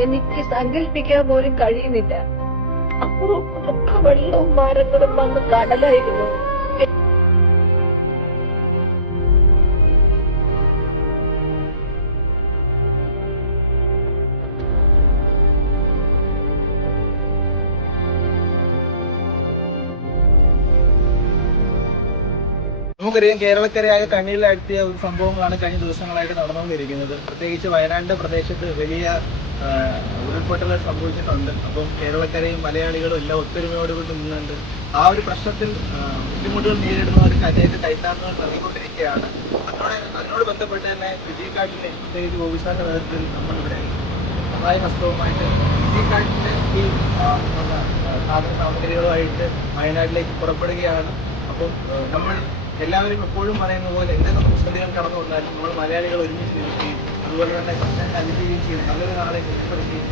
എനിക്ക് സങ്കല്പിക്കാൻ പോലും കഴിയുന്നില്ല. അപ്പുറമൊക്കെ വെള്ളവും മരങ്ങളും വന്ന് കടലായിരുന്നു. നമുക്കറിയാം കേരളക്കരയായ കണ്ണീരിലാഴ്ത്തിയ ഒരു സംഭവങ്ങളാണ് കഴിഞ്ഞ ദിവസങ്ങളായിട്ട് നടന്നുകൊണ്ടിരിക്കുന്നത്. പ്രത്യേകിച്ച് വയനാടിന്റെ പ്രദേശത്ത് വലിയ ഉരുൾപൊട്ടൽ സംഭവിച്ചിട്ടുണ്ട്. അപ്പം കേരളക്കരയും മലയാളികളും എല്ലാം ഒത്തൊരുമയോടുകൂടി നിന്നുണ്ട്. ആ ഒരു പ്രശ്നത്തിൽ ബുദ്ധിമുട്ടുകൾ നേരിടുന്നവർക്ക് അതിലേക്ക് കൈത്താങ്ങുകൾ നൽകിക്കൊണ്ടിരിക്കുകയാണ്. അതിനോട് ബന്ധപ്പെട്ട് തന്നെ വിജയക്കാട്ടിലെ പ്രത്യേകിച്ച് ഗോപിസാറിന്റെ നേതൃത്വത്തിൽ നമ്മളിവിടെ സഹായ ഹസ്തവുമായിട്ട് വിജയക്കാട്ടിന്റെ ഈ സാധന സാമഗ്രികളുമായിട്ട് വയനാട്ടിലേക്ക് പുറപ്പെടുകയാണ്. അപ്പം നമ്മൾ എല്ലാവരും എപ്പോഴും പറയുന്ന പോലെ എന്തൊക്കെ പ്രതിസന്ധികൾ കടന്നു വന്നാലും നമ്മൾ മലയാളികൾ ഒരുമിച്ച് നിൽക്കുകയും അതുപോലെ തന്നെ പ്രശ്നങ്ങൾ അതിജീവിക്കുകയും നല്ലൊരു നാളെ കെട്ടിപ്പടുക്കുകയും